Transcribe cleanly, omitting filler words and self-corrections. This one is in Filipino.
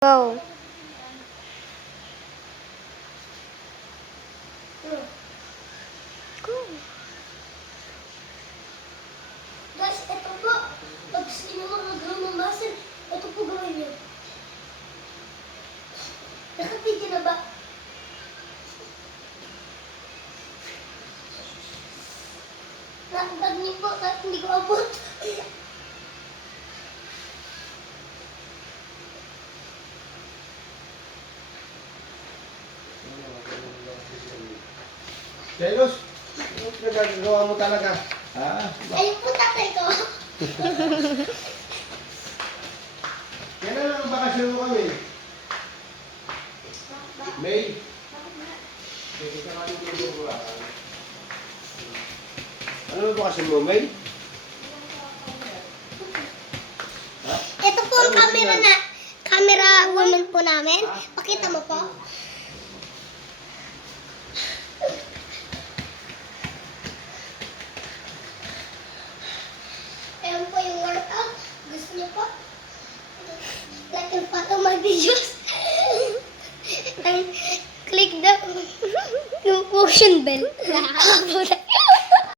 Go. Go. Guys, ito po. Pag gusto nyo mag-grow ng muscle, ito po gawin nyo. Nakapiti na ba? Nakagag niyo po kahit hindi ko abot. Jelos, ano pinagagawa mo talaga? Ha? Ayun po tatay ko. Kailan lang ang bakasyon mo kami? May? Ano ang bakasyon mo, May? Ha? Ito po ang camera woman po namin. Pakita mo po. Ayan po yung workout. Gusto niyo po? Like and follow my videos. And click the notification bell.